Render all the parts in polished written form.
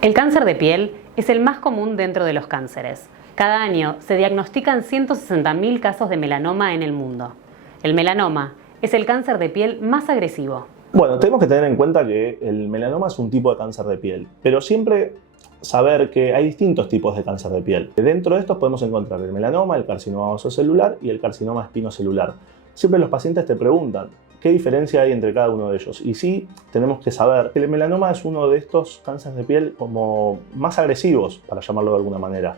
El cáncer de piel es el más común dentro de los cánceres. Cada año se diagnostican 160.000 casos de melanoma en el mundo. El melanoma es el cáncer de piel más agresivo. Bueno, tenemos que tener en cuenta que el melanoma es un tipo de cáncer de piel, pero siempre saber que hay distintos tipos de cáncer de piel. Dentro de estos podemos encontrar el melanoma, el carcinoma vasocelular y el carcinoma espinocelular. Siempre los pacientes te preguntan qué diferencia hay entre cada uno de ellos. Y sí, tenemos que saber que el melanoma es uno de estos cánceres de piel como más agresivos, para llamarlo de alguna manera.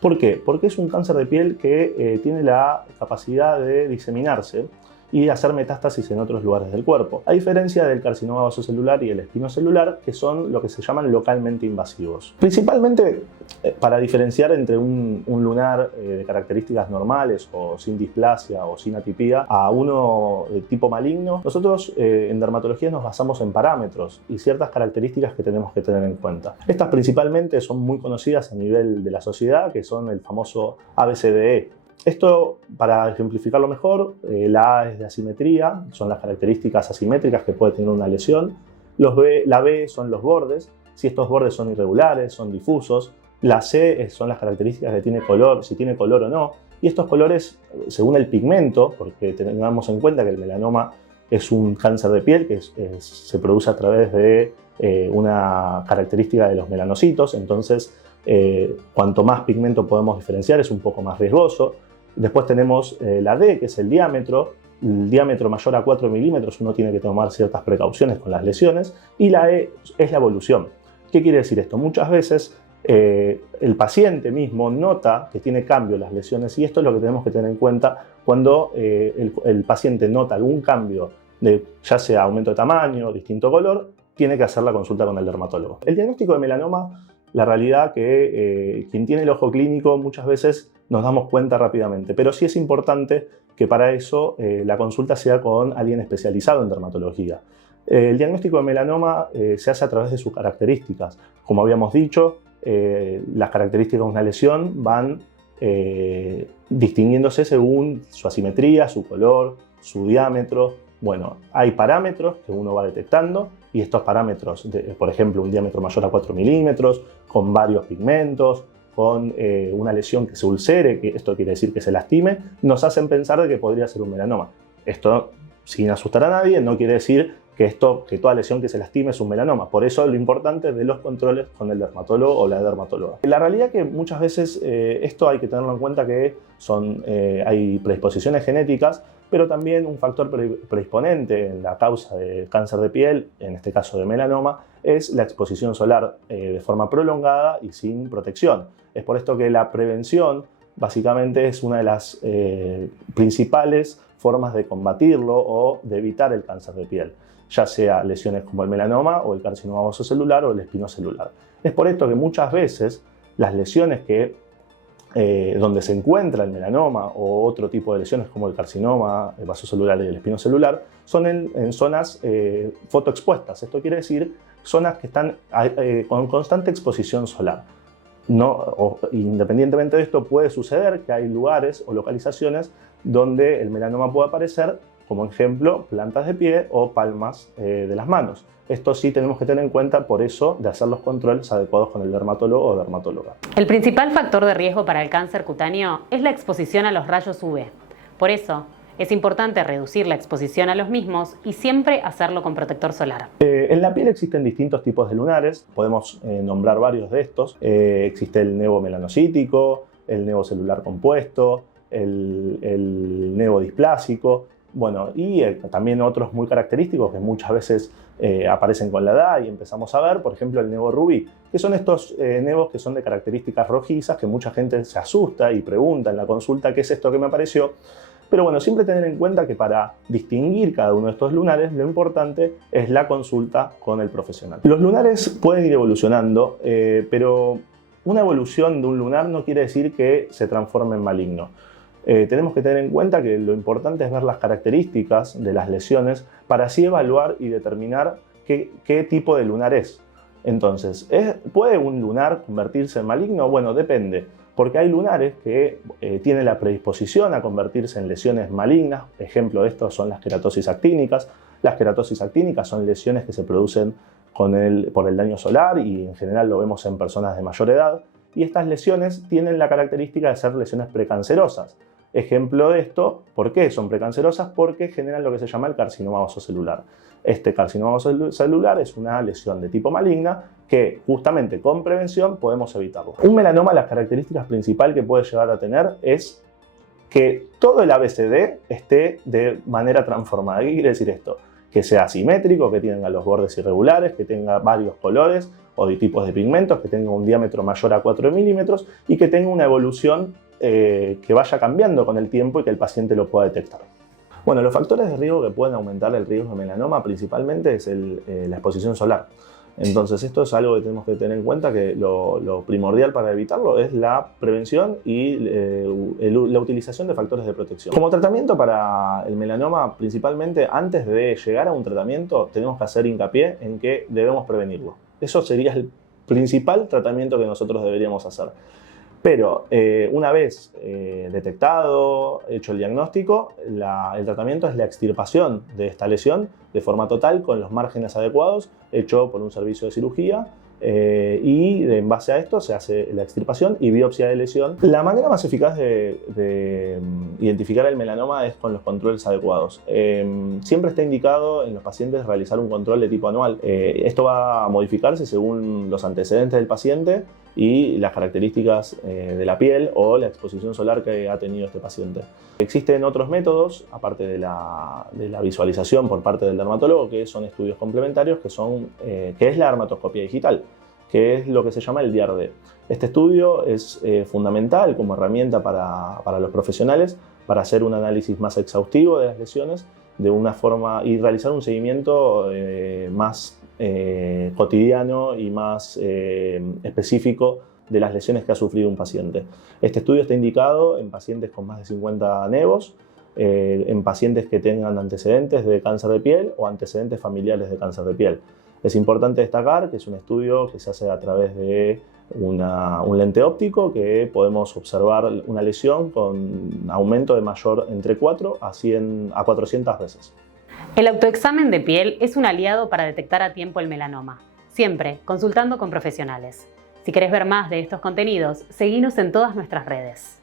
¿Por qué? Porque es un cáncer de piel que tiene la capacidad de diseminarse y de hacer metástasis en otros lugares del cuerpo, a diferencia del carcinoma vasocelular y el espinocelular, que son lo que se llaman localmente invasivos. Principalmente para diferenciar entre un lunar de características normales o sin displasia o sin atipía a uno de tipo maligno, nosotros en dermatología nos basamos en parámetros y ciertas características que tenemos que tener en cuenta. Estas principalmente son muy conocidas a nivel de la sociedad, que son el famoso ABCDE. Esto, para ejemplificarlo mejor, la A es de asimetría, son las características asimétricas que puede tener una lesión. La B son los bordes, si estos bordes son irregulares, son difusos. La C son las características que tiene color, si tiene color o no. Y estos colores, según el pigmento, porque tengamos en cuenta que el melanoma es un cáncer de piel que se produce a través de una característica de los melanocitos, entonces cuanto más pigmento podemos diferenciar es un poco más riesgoso. Después tenemos la D, que es el diámetro mayor a 4 milímetros, uno tiene que tomar ciertas precauciones con las lesiones, y la E es la evolución. ¿Qué quiere decir esto? Muchas veces el paciente mismo nota que tiene cambio en las lesiones, y esto es lo que tenemos que tener en cuenta cuando el paciente nota algún cambio, ya sea aumento de tamaño, distinto color, tiene que hacer la consulta con el dermatólogo. El diagnóstico de melanoma, la realidad que quien tiene el ojo clínico muchas veces nos damos cuenta rápidamente, pero sí es importante que para eso la consulta sea con alguien especializado en dermatología. El diagnóstico de melanoma se hace a través de sus características. Como habíamos dicho, las características de una lesión van distinguiéndose según su asimetría, su color, su diámetro. Bueno, hay parámetros que uno va detectando y estos parámetros, por ejemplo, un diámetro mayor a 4 milímetros, con varios pigmentos, con una lesión que se ulcere, que esto quiere decir que se lastime, nos hacen pensar de que podría ser un melanoma. Esto, sin asustar a nadie, no quiere decir que toda lesión que se lastime es un melanoma. Por eso lo importante de los controles con el dermatólogo o la dermatóloga. La realidad es que muchas veces esto hay que tenerlo en cuenta que hay predisposiciones genéticas, pero también un factor predisponente en la causa de cáncer de piel, en este caso de melanoma, es la exposición solar de forma prolongada y sin protección. Es por esto que la prevención básicamente es una de las principales formas de combatirlo o de evitar el cáncer de piel, ya sea lesiones como el melanoma o el carcinoma vasocelular o el espinocelular. Es por esto que muchas veces las lesiones donde se encuentra el melanoma o otro tipo de lesiones como el carcinoma el vasocelular y el espinocelular son en zonas fotoexpuestas. Esto quiere decir zonas que están con constante exposición solar. Independientemente de esto, puede suceder que hay lugares o localizaciones donde el melanoma puede aparecer, como ejemplo, plantas de pie o palmas de las manos. Esto sí tenemos que tener en cuenta, por eso, de hacer los controles adecuados con el dermatólogo o dermatóloga. El principal factor de riesgo para el cáncer cutáneo es la exposición a los rayos UV. Por eso, es importante reducir la exposición a los mismos y siempre hacerlo con protector solar. En la piel existen distintos tipos de lunares, podemos nombrar varios de estos. Existe el nevo melanocítico, el nevo celular compuesto, el nevo displásico. Bueno, y también otros muy característicos que muchas veces aparecen con la edad y empezamos a ver, por ejemplo, el nevo rubí, que son estos nevos que son de características rojizas, que mucha gente se asusta y pregunta en la consulta qué es esto que me apareció. Pero bueno, siempre tener en cuenta que para distinguir cada uno de estos lunares, lo importante es la consulta con el profesional. Los lunares pueden ir evolucionando, pero una evolución de un lunar no quiere decir que se transforme en maligno. Tenemos que tener en cuenta que lo importante es ver las características de las lesiones para así evaluar y determinar qué tipo de lunar es. Entonces, ¿puede un lunar convertirse en maligno? Bueno, depende, porque hay lunares que tienen la predisposición a convertirse en lesiones malignas. Ejemplo de esto son las queratosis actínicas. Las queratosis actínicas son lesiones que se producen por el daño solar y en general lo vemos en personas de mayor edad. Y estas lesiones tienen la característica de ser lesiones precancerosas. Ejemplo de esto, ¿por qué son precancerosas? Porque generan lo que se llama el carcinoma vasocelular. Este carcinoma vasocelular es una lesión de tipo maligna que justamente con prevención podemos evitarlo. Un melanoma, las características principales que puede llegar a tener es que todo el ABCD esté de manera transformada. ¿Qué quiere decir esto? Que sea asimétrico, que tenga los bordes irregulares, que tenga varios colores o de tipos de pigmentos, que tenga un diámetro mayor a 4 milímetros y que tenga una evolución que vaya cambiando con el tiempo y que el paciente lo pueda detectar. Bueno, los factores de riesgo que pueden aumentar el riesgo de melanoma principalmente es la exposición solar. Entonces esto es algo que tenemos que tener en cuenta, que lo primordial para evitarlo es la prevención y la utilización de factores de protección. Como tratamiento para el melanoma, principalmente antes de llegar a un tratamiento tenemos que hacer hincapié en que debemos prevenirlo. Eso sería el principal tratamiento que nosotros deberíamos hacer. Pero una vez detectado, hecho el diagnóstico, el tratamiento es la extirpación de esta lesión de forma total con los márgenes adecuados, hecho por un servicio de cirugía y en base a esto se hace la extirpación y biopsia de lesión. La manera más eficaz de identificar el melanoma es con los controles adecuados. Siempre está indicado en los pacientes realizar un control de tipo anual. Esto va a modificarse según los antecedentes del paciente y las características de la piel o la exposición solar que ha tenido este paciente. Existen otros métodos, aparte de la visualización por parte del dermatólogo, que son estudios complementarios, que es la dermatoscopia digital, que es lo que se llama el DIAR-D. Este estudio es fundamental como herramienta para los profesionales para hacer un análisis más exhaustivo de las lesiones de una forma y realizar un seguimiento más cotidiano y más específico de las lesiones que ha sufrido un paciente. Este estudio está indicado en pacientes con más de 50 nevos, en pacientes que tengan antecedentes de cáncer de piel o antecedentes familiares de cáncer de piel. Es importante destacar que es un estudio que se hace a través de un lente óptico, que podemos observar una lesión con aumento de mayor entre 4 a 400 veces. El autoexamen de piel es un aliado para detectar a tiempo el melanoma, siempre consultando con profesionales. Si querés ver más de estos contenidos, seguinos en todas nuestras redes.